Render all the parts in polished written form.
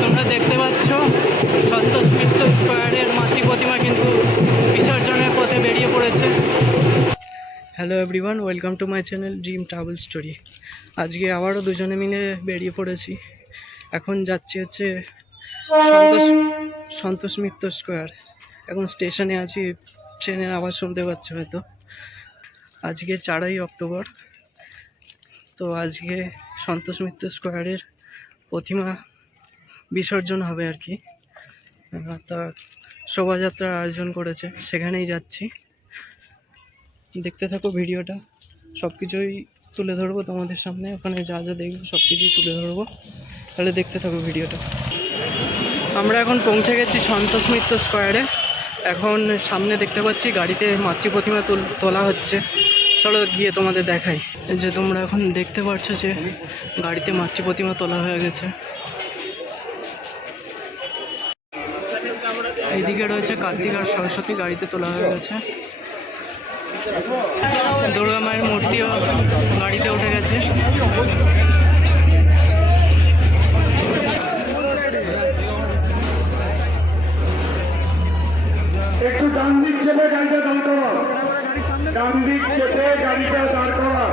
তোমরা দেখতে পাচ্ছ সন্তোষ মিত্র স্কোয়ারের মাতৃ প্রতিমা কিন্তু বিসর্জনের পথে বেরিয়ে পড়েছে। Hello everyone, welcome to my channel dream travel story. আজকে আবারও দুজনে মিলে বেরিয়ে পড়েছি। এখন যাচ্ছি হচ্ছে সন্তোষ মিত্র স্কোয়ার। এখন স্টেশনে আছি, ট্রেনের আওয়াজ শুনতে পাচ্ছ হয়তো। আজকে 4ই অক্টোবর। তো আজকে সন্তোষ মিত্র স্কোয়ারের প্রতিমা বিসর্জন হবে আর কি। তা শোভাযাত্রার আয়োজন করেছে, সেখানেই যাচ্ছি। দেখতে থাকো ভিডিওটা, সব কিছুই তুলে ধরবো তোমাদের সামনে। ওখানে যা যা দেখবো সব কিছুই তুলে ধরবো, তাহলে দেখতে থাকো ভিডিওটা। আমরা এখন পৌঁছে গেছি সন্তোষ মিত্র স্কোয়ারে। এখন সামনে দেখতে পাচ্ছি গাড়িতে মাতৃ প্রতিমা তোলা হচ্ছে। চলো গিয়ে তোমাদের দেখাই। যে তোমরা এখন দেখতে পাচ্ছ যে গাড়িতে মাতৃ প্রতিমা তোলা হয়ে গেছে। এইদিকে রয়েছে কার্তিক আর সরস্বতী, গাড়িতে তোলা হয়ে গেছে। দুর্গা মায়ের মূর্তিও গাড়িতে উঠে গেছে। একটু ডান দিক চেপে গাড়িটা দাঁড় করা, ডান দিক চেপে গাড়িটা দাঁড় করা।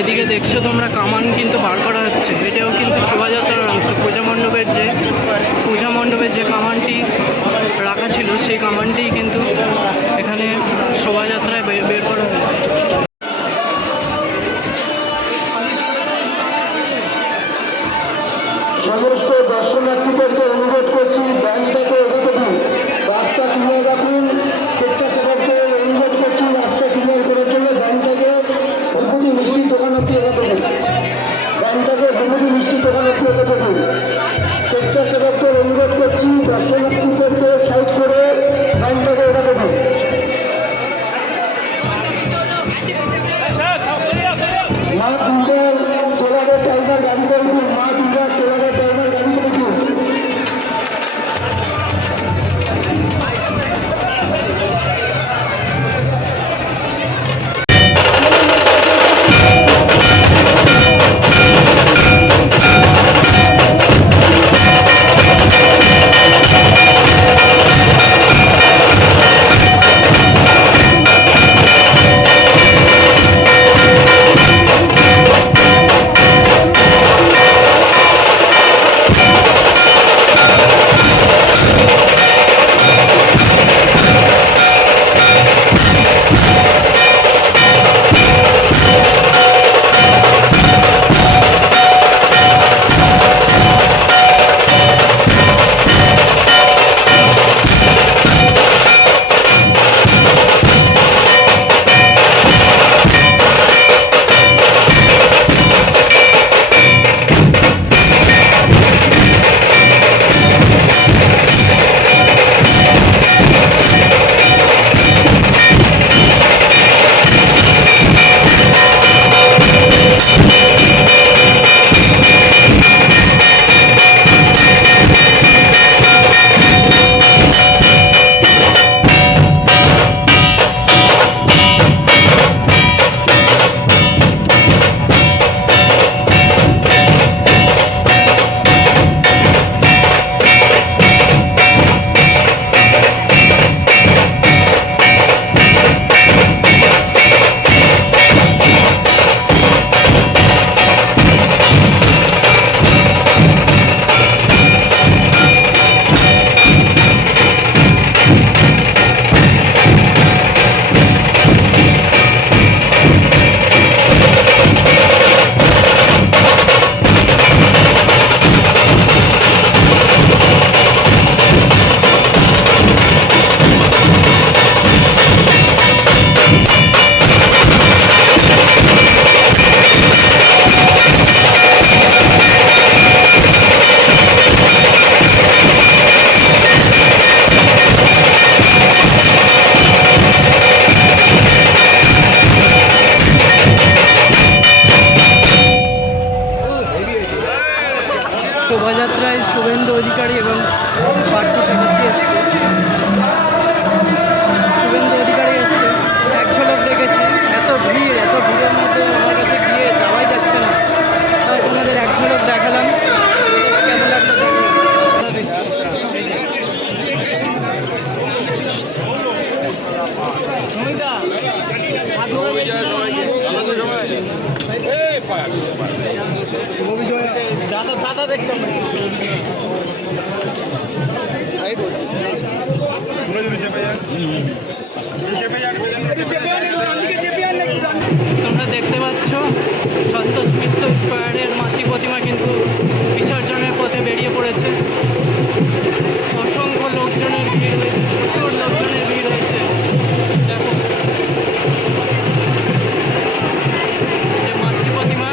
এদিকে দেখছো তোমরা কামান কিন্তু বার করা হচ্ছে। এটাও কিন্তু শোভাযাত্রার অংশ। পূজা মণ্ডপের যে কামানটি রাখা ছিল, সেই কামানটি কিন্তু এখানে শোভাযাত্রায় বের করা হয়। সমস্ত দর্শনার্থীদেরকে অনুরোধ করছি, ব্যাংকটাকে এগোতে দিন, রাস্তা ক্লিয়ার রাখুন। স্বেচ্ছাসেবকদের অনুরোধ করছি রাস্তা ক্লিয়ার করার জন্য ব্যাংকটাকে দুপুরি মিষ্টির দোকান অব্দি এগোতে দিন। ব্যাংকটাকে দুপুরি মিষ্টির দোকান অব্দি এগোতে দিন। স্বেচ্ছাসেবকদের অনুরোধ করছি দর্শনার্থীদেরকে সাইড করে ব্যাংকটাকে এগোতে দিন। দাদা দেখছো তোমরা দেখতে পাচ্ছ সন্তোষ মিত্র স্কোয়ারের মাতৃ প্রতিমা কিন্তু বিসর্জনের পথে বেরিয়ে পড়েছে। অসংখ্য লোকজনের ভিড় হয়েছে, প্রচুর লোকজনের ভিড় হয়েছে। দেখো যে মাতৃ প্রতিমা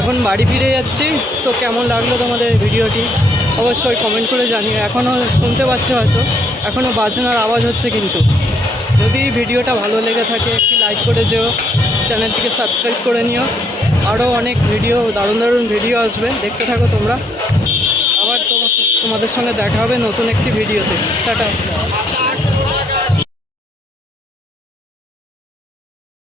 এখন বাড়ি ফিরে যাচ্ছি। তো কেমন লাগলো তোমাদের ভিডিওটি অবশ্যই কমেন্ট করে জানিও। এখনও শুনতে পাচ্ছ হয়তো এখনও বাজনার আওয়াজ হচ্ছে, কিন্তু যদি ভিডিওটা ভালো লেগে থাকে একটি লাইক করে যেও, চ্যানেলটিকে সাবস্ক্রাইব করে নিও। আরও অনেক ভিডিও, দারুণ দারুণ ভিডিও আসবে, দেখতে থাকো তোমরা। আবার তোমাদের সঙ্গে দেখা হবে নতুন একটি ভিডিওতে। টাটা।